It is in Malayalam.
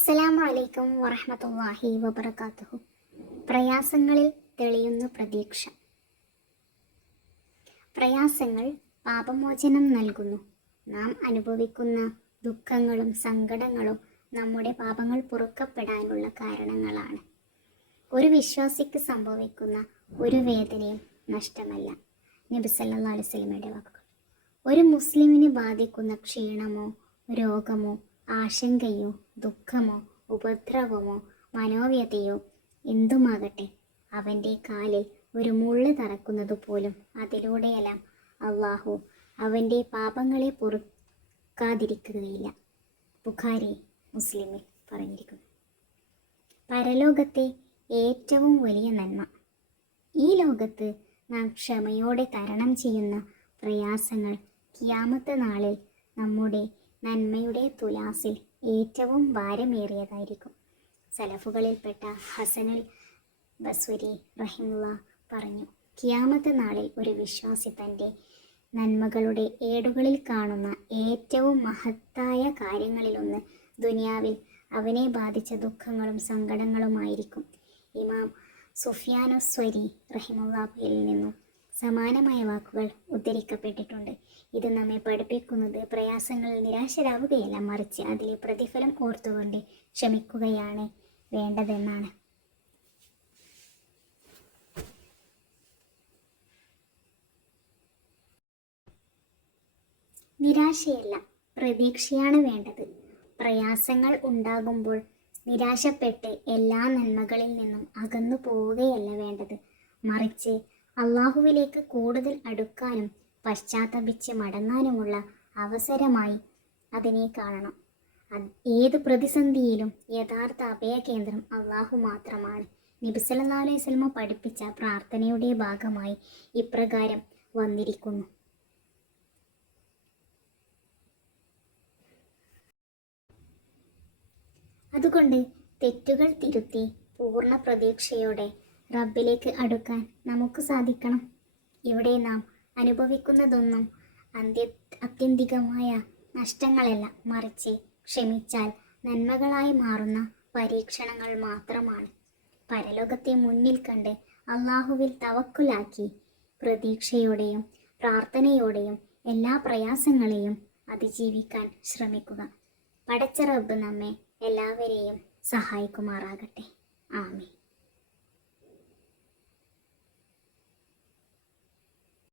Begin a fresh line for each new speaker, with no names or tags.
അസ്സലാമു അലൈക്കും വറഹമത്തല്ലാഹി വബർക്കാത്തുഹു പ്രയാസങ്ങളിൽ തെളിയുന്ന പ്രതീക്ഷ. പ്രയാസങ്ങൾ പാപമോചനം നൽകുന്നു. നാം അനുഭവിക്കുന്ന ദുഃഖങ്ങളും സങ്കടങ്ങളും നമ്മുടെ പാപങ്ങൾ പൊറുക്കപ്പെടാനുള്ള കാരണങ്ങളാണ്. ഒരു വിശ്വാസിക്ക് സംഭവിക്കുന്ന ഒരു വേദനയും നഷ്ടമല്ല. നബി സല്ലല്ലാഹു അലൈഹി വസല്ലമയുടെ വാക്കുകൾ. ഒരു മുസ്ലിമിനെ ബാധിക്കുന്ന ക്ഷീണമോ രോഗമോ ആശങ്കയോ ദുഃഖമോ ഉപദ്രവമോ മനോവ്യതയോ എന്തുമാകട്ടെ അവന്റെ കാലിൽ ഒരു മുള്ള് തറക്കുന്നത് പോലും അതിലൂടെയെല്ലാം അള്ളാഹു അവന്റെ പാപങ്ങളെ പൊറുക്കാതിരിക്കുകയില്ല ബുഖാരി മുസ്ലിമിൽ പറഞ്ഞിരിക്കുന്നു. പരലോകത്തെ ഏറ്റവും വലിയ നന്മ. ഈ ലോകത്ത് നാം ക്ഷമയോടെ തരണം ചെയ്യുന്ന പ്രയാസങ്ങൾ കിയാമത്തെ നാളിൽ നമ്മുടെ നന്മയുടെ തുലാസിൽ ഏറ്റവും ഭാരമേറിയതായിരിക്കും. സലഫുകളിൽപ്പെട്ട ഹസനുൽ ബസ്വരി റഹിമുള്ള പറഞ്ഞു കിയാമത്ത് നാളിൽ ഒരു വിശ്വാസി തന്റെ നന്മകളുടെ ഏടുകളിൽ കാണുന്ന ഏറ്റവും മഹത്തായ കാര്യങ്ങളിലൊന്ന് ദുനിയാവിൽ അവനെ ബാധിച്ച ദുഃഖങ്ങളും സങ്കടങ്ങളുമായിരിക്കും. ഇമാം സുഫിയാനുസ്വരി റഹിമുല്ലാബിയിൽ നിന്നും സമാനമായ വാക്കുകൾ ഉദ്ധരിക്കപ്പെട്ടിട്ടുണ്ട്. ഇത് നമ്മെ പഠിപ്പിക്കുന്നത് പ്രയാസങ്ങളിൽ നിരാശരാവുകയല്ല മറിച്ച് അതിലെ പ്രതിഫലം ഓർത്തുകൊണ്ട് ക്ഷമിക്കുകയാണ് വേണ്ടതെന്നാണ്. നിരാശയല്ല പ്രതീക്ഷയാണ് വേണ്ടത്. പ്രയാസങ്ങൾ ഉണ്ടാകുമ്പോൾ നിരാശപ്പെട്ട് എല്ലാ നന്മകളിൽ നിന്നും അകന്നു പോവുകയല്ല വേണ്ടത്. മറിച്ച് അള്ളാഹുവിലേക്ക് കൂടുതൽ അടുക്കാനും പശ്ചാത്തപിച്ച് മടങ്ങാനുമുള്ള അവസരമായി അതിനെ കാണണം. ഏത് പ്രതിസന്ധിയിലും യഥാർത്ഥ അഭയകേന്ദ്രം അള്ളാഹു മാത്രമാണ്. നബിസല്ലാ അലൈഹി സ്വലമ പഠിപ്പിച്ച പ്രാർത്ഥനയുടെ ഭാഗമായി ഇപ്രകാരം വന്നിരിക്കുന്നു. അതുകൊണ്ട് തെറ്റുകൾ തിരുത്തി പൂർണ പ്രതീക്ഷയോടെ റബ്ബിലേക്ക് അടുക്കാൻ നമുക്ക് സാധിക്കണം. ഇവിടെ നാം അനുഭവിക്കുന്നതൊന്നും അന്ത്യ അത്യന്തികമായ നഷ്ടങ്ങളല്ല. മറിച്ച് ക്ഷമിച്ചാൽ നന്മകളായി മാറുന്ന പരീക്ഷണങ്ങൾ മാത്രമാണ്. പരലോകത്തെ മുന്നിൽ കണ്ട് അള്ളാഹുവിൽ തവക്കുലാക്കി പ്രതീക്ഷയോടെയും പ്രാർത്ഥനയോടെയും എല്ലാ പ്രയാസങ്ങളെയും അതിജീവിക്കാൻ ശ്രമിക്കുക. പടച്ച റബ്ബ് നമ്മെ എല്ലാവരെയും സഹായിക്കുമാറാകട്ടെ.